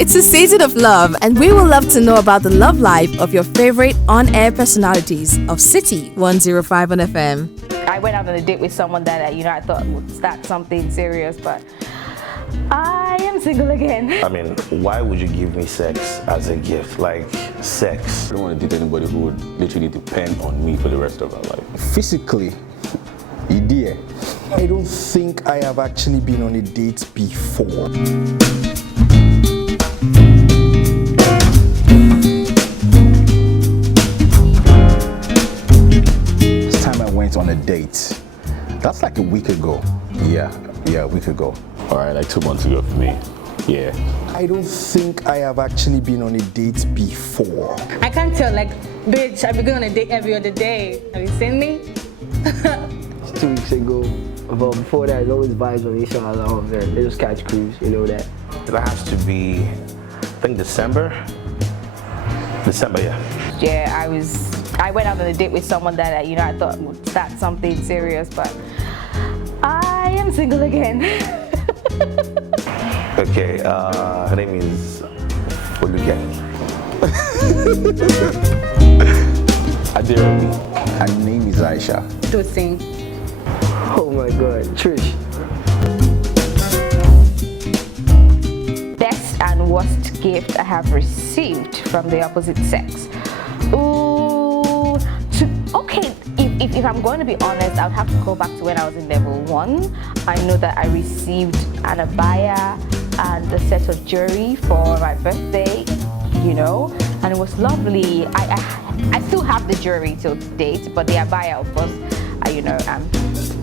It's a season of love, and we will love to know about the love life of your favorite on-air personalities of City 105 on FM. I went out on a date with someone that I thought would start something serious, but I am single again. I mean, why would you give me sex as a gift? Like, sex. I don't want to date anybody who would literally depend on me for the rest of our life. Physically, idea. I don't think I have actually been on a date before. This time I went on a date. That's like a week ago. Yeah, a week ago. All right, like 2 months ago for me. Yeah. I don't think I have actually been on a date before. I can't tell, like, bitch, I've been going on a date every other day. Have you seen me? 2 weeks ago, but before that, it's always vibes on each other out there. They just catch cruise, you know that. That has to be, I think, December, yeah. Yeah, I went out on a date with someone that I thought would start something serious, but I am single again. Okay, her name is Oluke. Adiremi. Her name is Aisha. Tosin. Oh my God, Trish. Best and worst gift I have received from the opposite sex. Okay, if I'm going to be honest, I would have to go back to when I was in level 1. I know that I received an abaya and a set of jewelry for my birthday, and it was lovely. I still have the jewelry till date, but the abaya, of course, I'm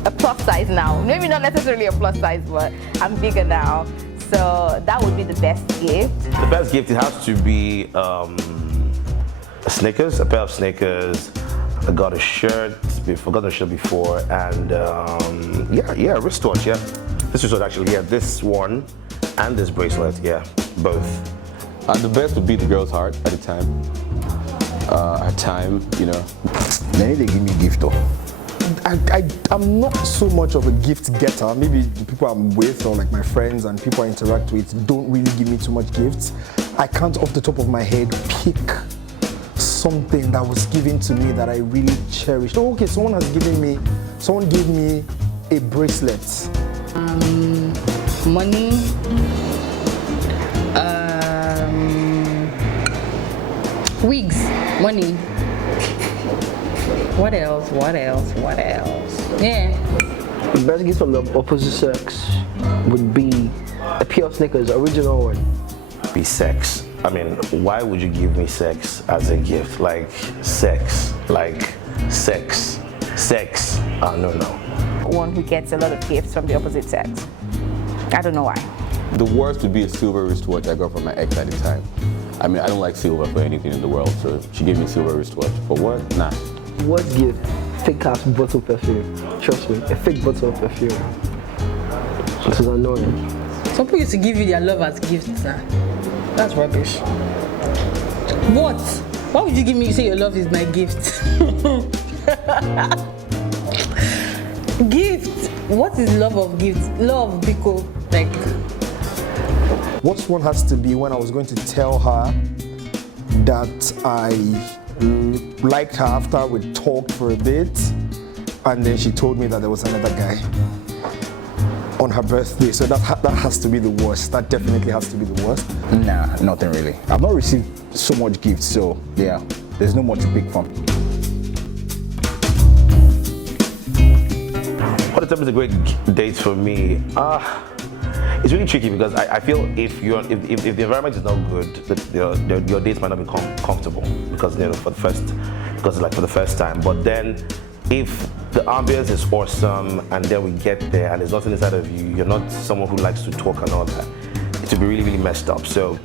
a plus size now. Maybe not necessarily a plus size, but I'm bigger now. So that would be the best gift. The best gift, it has to be sneakers, a pair of sneakers. I got a shirt, I got a shirt before, and a wristwatch, yeah. This wristwatch actually, yeah, this one and this bracelet, yeah, both. The best would be the girl's heart at the time. Her time, Many they give me gift though. I'm not so much of a gift getter. Maybe the people I'm with or like my friends and people I interact with don't really give me too much gifts. I can't off the top of my head pick something that was given to me that I really cherished. Oh, okay, someone gave me a bracelet. Money. Wigs. Money. What else? Yeah. The best gift from the opposite sex would be a pair of sneakers, original one. Be sex. I mean, why would you give me sex as a gift? Like, sex. No. One who gets a lot of gifts from the opposite sex. I don't know why. The worst would be a silver wristwatch I got from my ex at the time. I mean, I don't like silver for anything in the world, so she gave me a silver wristwatch. For what? Nah. Worst gift? Fake ass bottle perfume. Trust me, a fake bottle of perfume. This is annoying. Some people used to give you their love as gifts, huh? That's rubbish. What? Why would you say your love is my gift? Gift? What is love of gifts? Love, Biko. Like. Worst one has to be when I was going to tell her that I liked her after we talked for a bit, and then she told me that there was another guy on her birthday. So that has to be the worst. That definitely has to be the worst. Nah, nothing really. I've not received so much gifts, so yeah, there's no more to pick from. What is a great date for me? It's really tricky because I feel if the environment is not good, your dates might not be comfortable because for the first time. But then if the ambience is awesome and then we get there and there's nothing inside of you, you're not someone who likes to talk and all that, it will be really, really messed up. So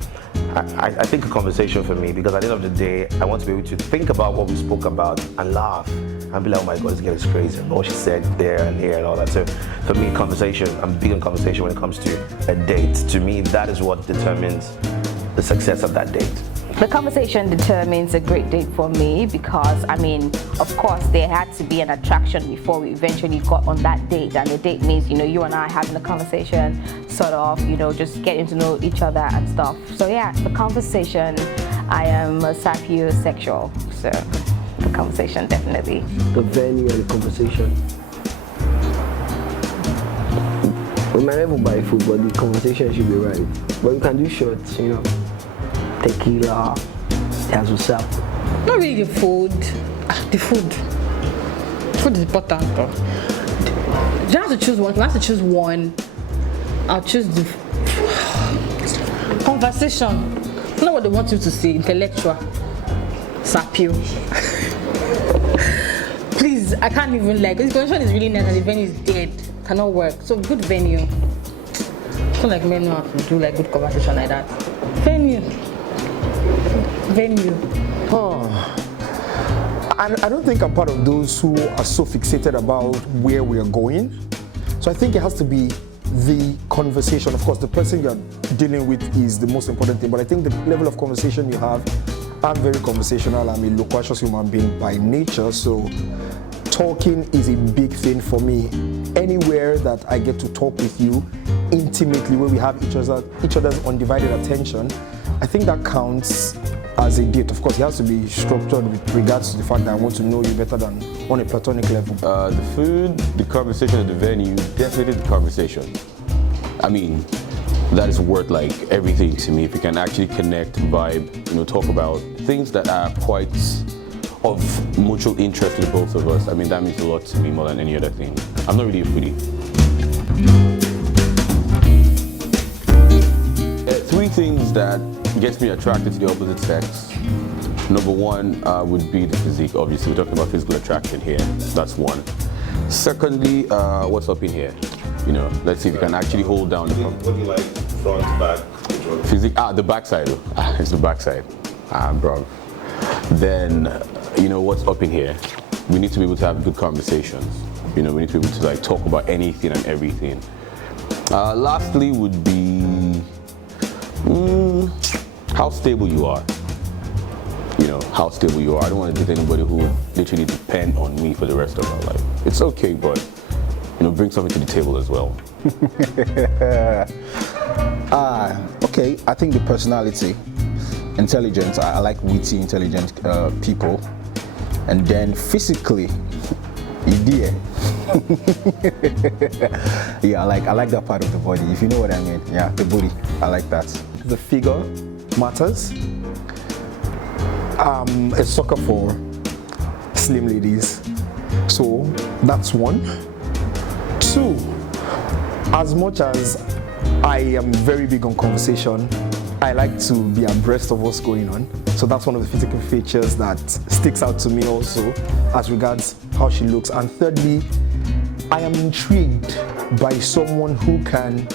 I think a conversation for me, because at the end of the day, I want to be able to think about what we spoke about and laugh and be like, oh my God, this girl is crazy. And what she said there and here and all that. So for me, conversation, I'm big on conversation when it comes to a date. To me, that is what determines the success of that date. The conversation determines a great date for me because, I mean, of course, there had to be an attraction before we eventually got on that date. And the date means, you know, you and I having a conversation, sort of, you know, just getting to know each other and stuff. So yeah, the conversation, I am a sapiosexual, so the conversation, definitely. The venue and the conversation. We might never buy food, but the conversation should be right. But we can do shots, you know. Tequila, that's what's up. Not really the food. The food. Food is important though. You have to choose one. If I have to choose one, I'll choose the conversation. I know what they want you to say. Intellectual. Sapio. Please, I can't even like. This conversation is really nice and the venue is dead. Cannot work. So good venue. I feel like men know how to do like good conversation like that. Venue. I don't think I'm part of those who are so fixated about where we are going. So I think it has to be the conversation. Of course, the person you're dealing with is the most important thing, but I think the level of conversation you have, I'm very conversational. I'm a loquacious human being by nature, so talking is a big thing for me. Anywhere that I get to talk with you intimately, where we have each other's undivided attention, I think that counts as a date. Of course, it has to be structured with regards to the fact that I want to know you better than on a platonic level. The food, the conversation at the venue, definitely the conversation. I mean, that is worth like everything to me. If you can actually connect, vibe, you know, talk about things that are quite of mutual interest to the both of us. I mean, that means a lot to me more than any other thing. I'm not really a foodie. Three things that gets me attracted to the opposite sex. Number one would be the physique. Obviously, we're talking about physical attraction here. That's one. Secondly, what's up in here? You know, let's see if you can actually hold down the front. What do you like? Front, back? Physique. The backside. It's the backside. Bro. Then, you know, what's up in here? We need to be able to have good conversations. You know, we need to be able to like talk about anything and everything. Lastly would be how stable you are. You know, how stable you are. I don't want to date anybody who would literally depend on me for the rest of our life. It's okay, but, you know, bring something to the table as well. Okay, I think the personality, intelligence. I like witty, intelligent people. And then physically, idea. Yeah, I like that part of the body, if you know what I mean. Yeah, the booty, I like that. The figure matters. A sucker for slim ladies, so that's one. Two, as much as I am very big on conversation, I like to be abreast of what's going on. So that's one of the physical features that sticks out to me also as regards how she looks. And thirdly, I am intrigued by someone who can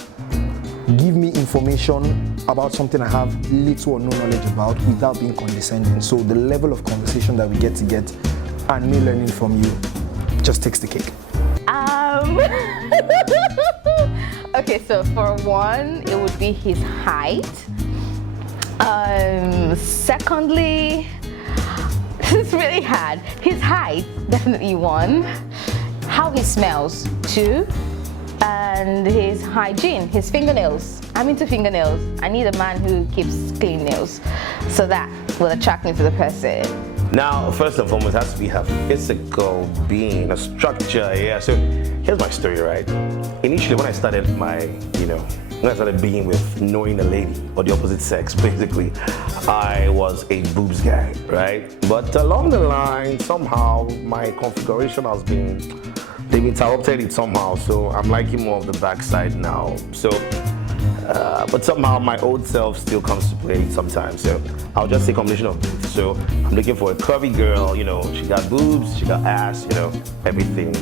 give me information about something I have little or no knowledge about without being condescending. So the level of conversation that we get and me learning from you just takes the cake. Okay, so for one, it would be his height. Secondly, this is really hard. His height, definitely one. How he smells, two. And his hygiene, his fingernails. I'm into fingernails. I need a man who keeps clean nails. So that will attract me to the person. Now, first and foremost, it has to be her physical being, a structure, yeah. So here's my story, right? Initially, when I started when I started being with knowing a lady, or the opposite sex, basically, I was a boobs guy, right? But along the line, somehow, my configuration they've interrupted it somehow, so I'm liking more of the backside now. So, but somehow my old self still comes to play sometimes. So I'll just say combination of both. So I'm looking for a curvy girl, you know, she got boobs, she got ass, you know, everything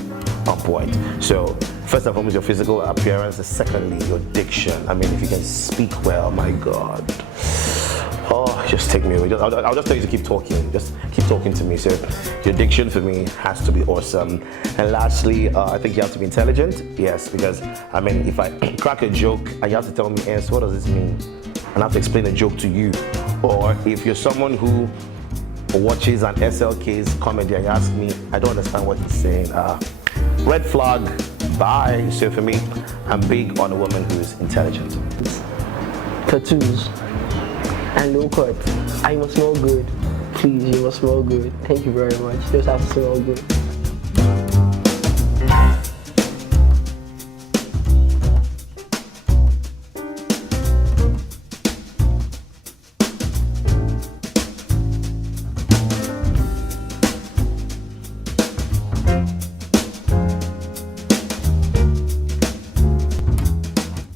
on point. So first and foremost, your physical appearance, and secondly, your diction. I mean, if you can speak well, my God. Oh, just take me away. I'll just tell you to keep talking. Just keep talking to me. So your diction for me has to be awesome. And lastly, I think you have to be intelligent. Yes, because I mean, if I crack a joke and you have to tell me, what does this mean? And I have to explain a joke to you Or if you're someone who watches an SLK's comedy and you ask me, I don't understand what he's saying, red flag, bye. So for me, I'm big on a woman who is intelligent. Tattoos and low cut. I must smell good. Please, you must smell good. Thank you very much. Just have to smell good.